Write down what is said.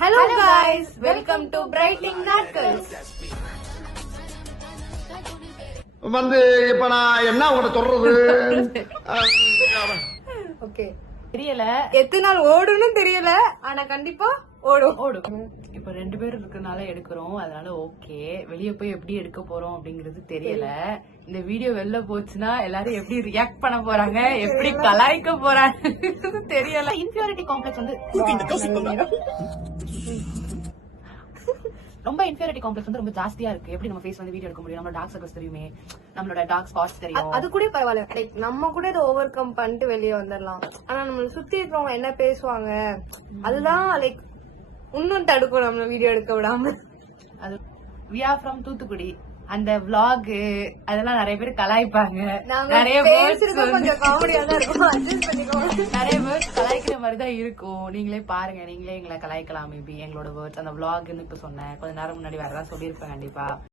Hello guys, welcome to Brighting Knuckles. வந்து இப்ப நான் என்ன உங்கள்ட்ட சொல்றது? Okay. தெரியல எத்தனை நாள் ஓடுன்னு தெரியல, ஆனா கண்டிப்பா ஓடும். இப்ப 2 பேரும் இருக்கறனால எடுக்கிறோம், அதனால ஓகே. வெளிய போய் எப்படி எடுக்க போறோம் அப்படிங்கறது தெரியல. இந்த வீடியோ வெளில போச்சுன்னா எல்லாரும் எப்படி ரியாக்ட் பண்ண போறாங்க, எப்படி கலாய்க்க போறாங்க தெரியல. இன்ஃபீரியாரிட்டி காம்ப்ளெக்ஸ் வந்து ரொம்ப இன்ஃபீரியாரிட்டி காம்ப்ளெக்ஸ் வந்து ரொம்ப ஜாஸ்தியா இருக்கு. எப்படி நம்ம ஃபேஸ் வந்து வீடியோ எடுக்க முடியும், நம்ம டார்க் சர்க்கிள்ஸ் தெரியுமே, நம்மளோட டார்க் ஸ்பாட்ஸ் தெரியும். அது கூட பரவாயில்ல, லைக் நம்ம கூட இதை ஓவர் கம் பண்ணிட்டு வெளியே வந்துடலாம். ஆனா நம்மள சுத்தி இருக்கிறவங்க என்ன பேசுவாங்க, அதுதான் லைக் இன்னும் தடுக்கும் நம்மள வீடியோ எடுக்க விடாம. அது we are from தூத்துக்குடி, அந்த vlog அதெல்லாம் நிறைய பேர் கலாய்ப்பாங்க. நிறைய கொஞ்சம் காமெடியா தான் இருக்கும், அட்ஜஸ்ட் பண்ணிக்கோங்க. நிறைய வேர்ட்ஸ் கலாய்க்கிற மாதிரி தான் இருக்கும். நீங்களே பாருங்க, நீங்களே எங்களை கலாய்க்கலாம். மேபி எங்களோட வேர்ட்ஸ் அந்த vlogன்னு இப்ப சொன்னேன், கொஞ்ச நேரம் முன்னாடி வேற ஏதாவது சொல்லியிருப்பேன் கண்டிப்பா.